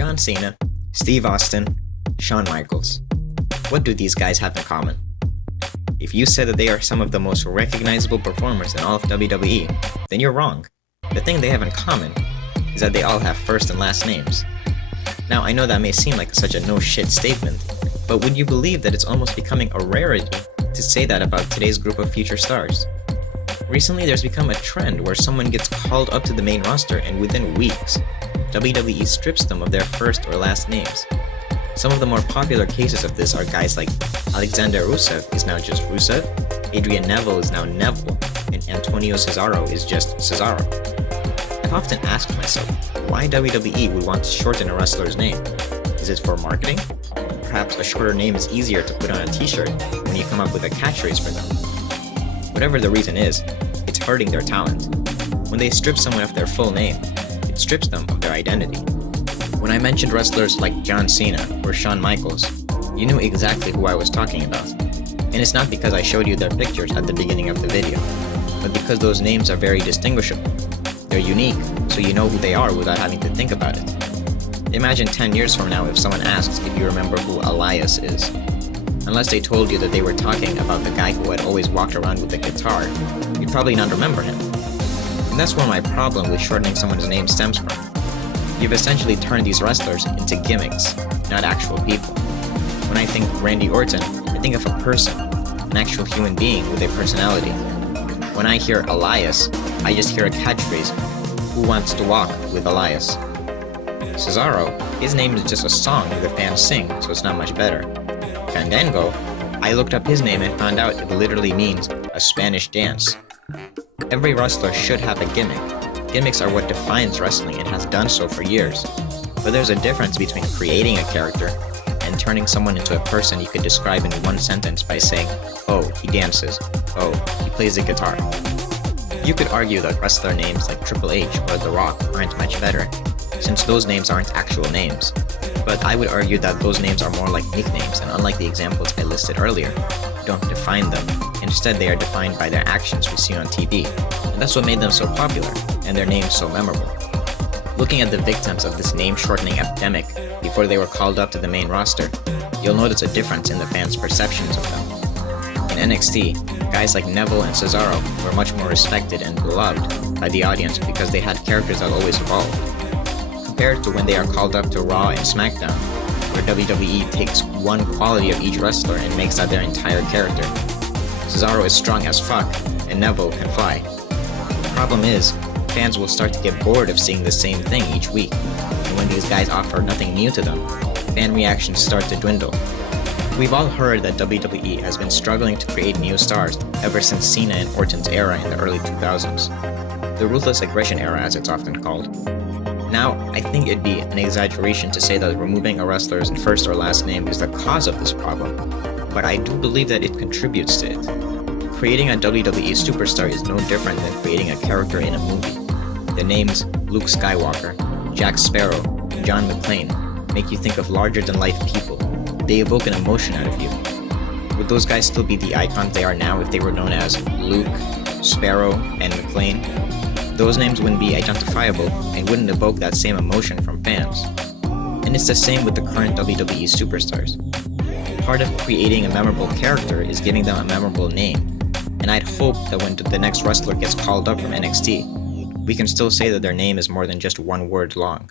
John Cena, Steve Austin, Shawn Michaels. What do these guys have in common? If you said that they are some of the most recognizable performers in all of WWE, then you're wrong. The thing they have in common is that they all have first and last names. Now, I know that may seem like such a no-shit statement, but would you believe that it's almost becoming a rarity to say that about today's group of future stars? Recently, there's become a trend where someone gets called up to the main roster and within weeks, WWE strips them of their first or last names. Some of the more popular cases of this are guys like Alexander Rusev is now just Rusev, Adrian Neville is now Neville, and Antonio Cesaro is just Cesaro. I've often asked myself why WWE would want to shorten a wrestler's name. Is it for marketing? Perhaps a shorter name is easier to put on a t-shirt when you come up with a catchphrase for them. Whatever the reason is, it's hurting their talent. When they strip someone of their full name, it strips them of their identity. When I mentioned wrestlers like John Cena or Shawn Michaels, you knew exactly who I was talking about. And it's not because I showed you their pictures at the beginning of the video, but because those names are very distinguishable. They're unique, so you know who they are without having to think about it. Imagine 10 years from now if someone asks if you remember who Elias is. Unless they told you that they were talking about the guy who had always walked around with a guitar, you'd probably not remember him. And that's where my problem with shortening someone's name stems from. You've essentially turned these wrestlers into gimmicks, not actual people. When I think Randy Orton, I think of a person, an actual human being with a personality. When I hear Elias, I just hear a catchphrase, "Who wants to walk with Elias?" Cesaro, his name is just a song that the fans sing, so it's not much better. Fandango, I looked up his name and found out it literally means a Spanish dance. Every wrestler should have a gimmick. Gimmicks are what defines wrestling and has done so for years. But there's a difference between creating a character and turning someone into a person you could describe in one sentence by saying, "Oh, he dances. Oh, he plays the guitar." You could argue that wrestler names like Triple H or The Rock aren't much better, since those names aren't actual names. But I would argue that those names are more like nicknames, and unlike the examples I listed earlier, you don't define them. Instead, they are defined by their actions we see on TV. And that's what made them so popular, and their names so memorable. Looking at the victims of this name-shortening epidemic before they were called up to the main roster, you'll notice a difference in the fans' perceptions of them. In NXT, guys like Neville and Cesaro were much more respected and beloved by the audience because they had characters that always evolved. Compared to when they are called up to Raw and SmackDown, where WWE takes one quality of each wrestler and makes that their entire character. Cesaro is strong as fuck, and Neville can fly. The problem is, fans will start to get bored of seeing the same thing each week, and when these guys offer nothing new to them, fan reactions start to dwindle. We've all heard that WWE has been struggling to create new stars ever since Cena and Orton's era in the early 2000s. The Ruthless Aggression era, as it's often called. Now, I think it'd be an exaggeration to say that removing a wrestler's first or last name is the cause of this problem, but I do believe that it contributes to it. Creating a WWE superstar is no different than creating a character in a movie. The names Luke Skywalker, Jack Sparrow, and John McClane make you think of larger-than-life people. They evoke an emotion out of you. Would those guys still be the icons they are now if they were known as Luke, Sparrow, and McClane? Those names wouldn't be identifiable and wouldn't evoke that same emotion from fans. And it's the same with the current WWE superstars. Part of creating a memorable character is giving them a memorable name, and I'd hope that when the next wrestler gets called up from NXT, we can still say that their name is more than just one word long.